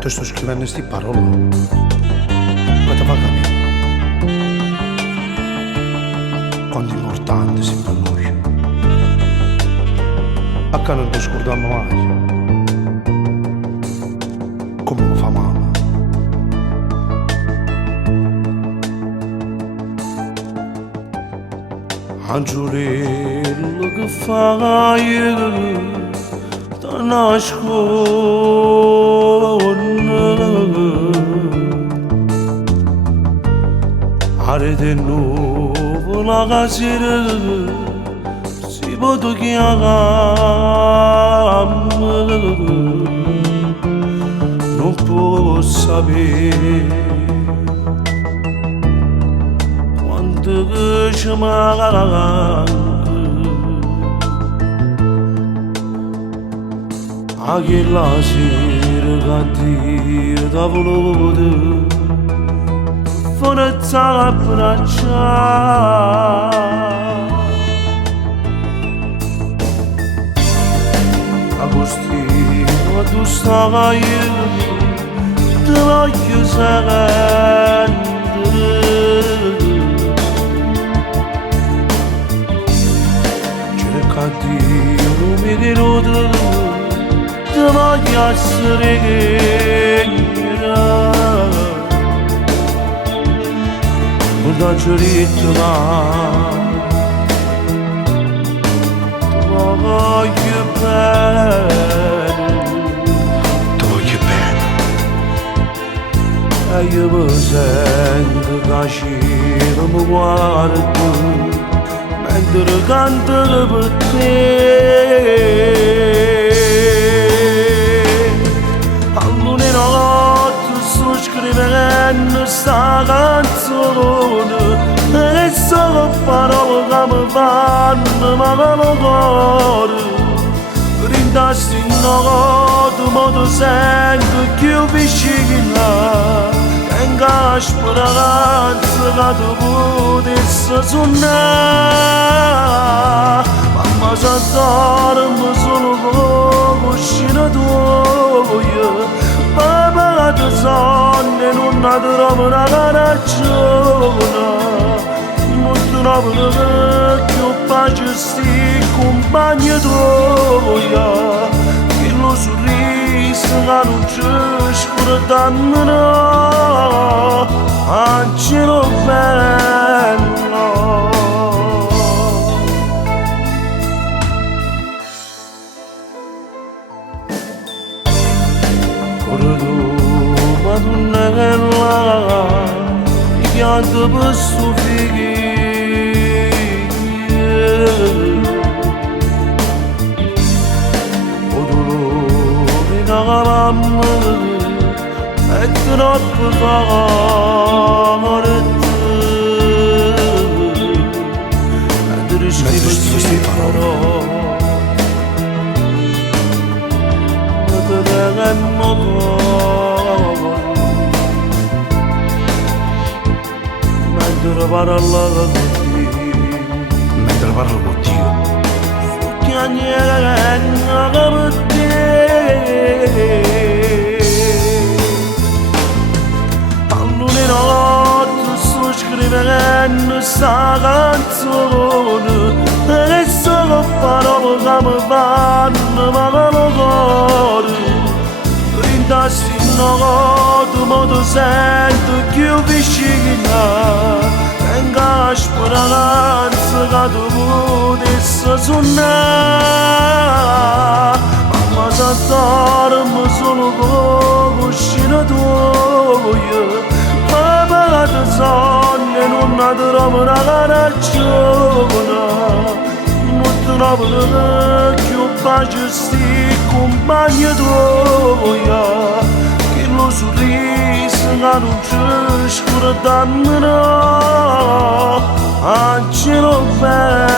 Tu sto scrivendo queste parole, ma ti fa capire quanto è importante sia per noi. A che non ti scordiamo mai come mi fa male. Angiolello che fai da Are de nuovo la casera si può chiamare non può sapere quanto che ci manca a che la sera che da volere forza abbraccia Agostino tu stai te voglio sapere cerca di non mi delude te voglio essere da giurita ti voglio bene e io mi sento che sciro mi guardo mentre canto per te all'una notte sto scrivendo sta canzone e solo parole che mi fanno male al cuore rindasti in notte ma ti sento più vicina tengo speranza che tu potessi suonare mamma se dormo solo con cuscino tuo papà ti sonno e non ti trovo una ragione molto noble vecchio pace sti compagni tuoi che lo sorriso che non ci scordanno angelo bello Madonnella mi pianto per suo figlio o dolore da mamma è troppo forte mentre scrivo queste parole ma te verremo mentre parlo con Dio tutti anni per te all'una notte sto scrivendo sta canzone e solo parole che mi fanno male al cuore rindasti in notte ma ti sento più vicina tengo speranza che tu potessi suonare mamma se dormo solo con cuscino tuo papà ti sonno e non ti trovo una ragione molto nobile vecchio pace sti compagni tuoi che lo sorriso che non ci scordanno angelo bello